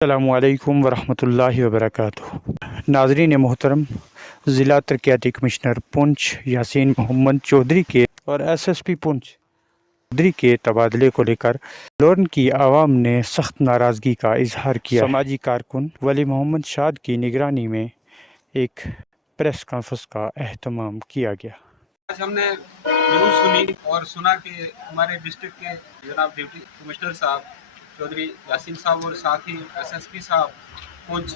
السلام علیکم ورحمۃ اللہ وبرکاتہ۔ ناظرین محترم، ضلع ترقیاتی کمشنر پونچھ یاسین محمد چودھری کے اور ایس ایس پی پونچھ چودھری کے تبادلے کو لے کر لورن کی عوام نے سخت ناراضگی کا اظہار کیا۔ سماجی کارکن ولی محمد شاد کی نگرانی میں ایک پریس کانفرنس کا اہتمام کیا گیا۔ آج ہم نے نیوز سنی اور سنا کہ ہمارے ڈسٹرکٹ کے جناب ڈپٹی کمشنر صاحب چودھری یاسین صاحب اور ساتھ ہی ایس ایس پی صاحب پونچھ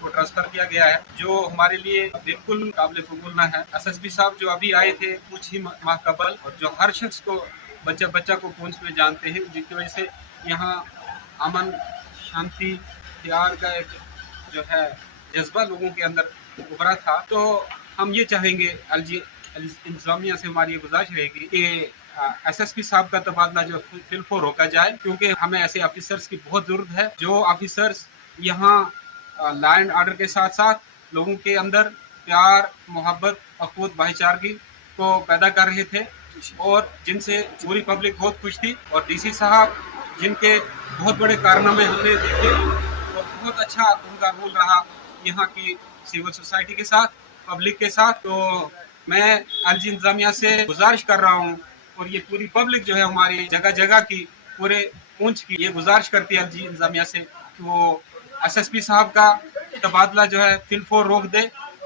کو ٹرانسفر کیا گیا ہے، جو ہمارے لیے بالکل قابل قبول نہ ہے۔ ایس ایس پی صاحب جو ابھی آئے تھے کچھ ہی ماہ قبل، اور جو ہر شخص کو بچہ کو پونچھ میں جانتے ہیں، جن کی وجہ سے یہاں امن شانتی پیار کا ایک جو ہے جذبہ لوگوں کے اندر ابھرا تھا۔ تو ہم یہ چاہیں گے، انتظامیہ سے ہماری یہ گزارش رہے گی کہ ایس ایس پی صاحب کا تبادلہ جو فی الفور روکا جائے، کیونکہ ہمیں ایسے آفیسرز کی بہت ضرورت ہے جو آفیسرز یہاں لا اینڈ آرڈر کے ساتھ ساتھ لوگوں کے اندر پیار، محبت، اخوت، بھائی چارگی کو پیدا کر رہے تھے، اور جن سے پوری پبلک بہت خوش تھی۔ اور ڈی سی صاحب جن کے بہت بڑے کارنامے ہم نے دیکھے، اور بہت اچھا ان کا رول رہا یہاں کی سول سوسائٹی کے ساتھ، پبلک کے ساتھ۔ تو میں عرضی انتظامیہ سے گزارش کر رہا ہوں، اور یہ پوری پبلک جو ہے ہماری جگہ جگہ کی، پورے پونچھ کی، یہ گزارش کرتی ہے عرضی انتظامیہ سے کہ وہ ایس ایس پی صاحب کا تبادلہ جو ہے فی الفور روک دے،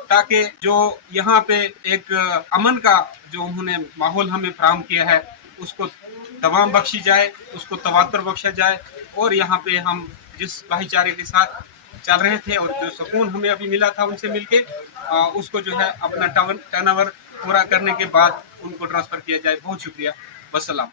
تاکہ جو یہاں پہ ایک امن کا جو انہوں نے ماحول ہمیں فراہم کیا ہے، اس کو دوام بخشی جائے، اس کو تواتر بخشا جائے، اور یہاں پہ ہم جس بھائی چارے کے ساتھ چل رہے تھے اور جو سکون ہمیں ابھی ملا تھا ان سے مل کے، اس کو جو ہے اپنا ٹرن اوور پورا کرنے کے بعد ان کو ٹرانسفر کیا جائے۔ بہت شکریہ، والسلام۔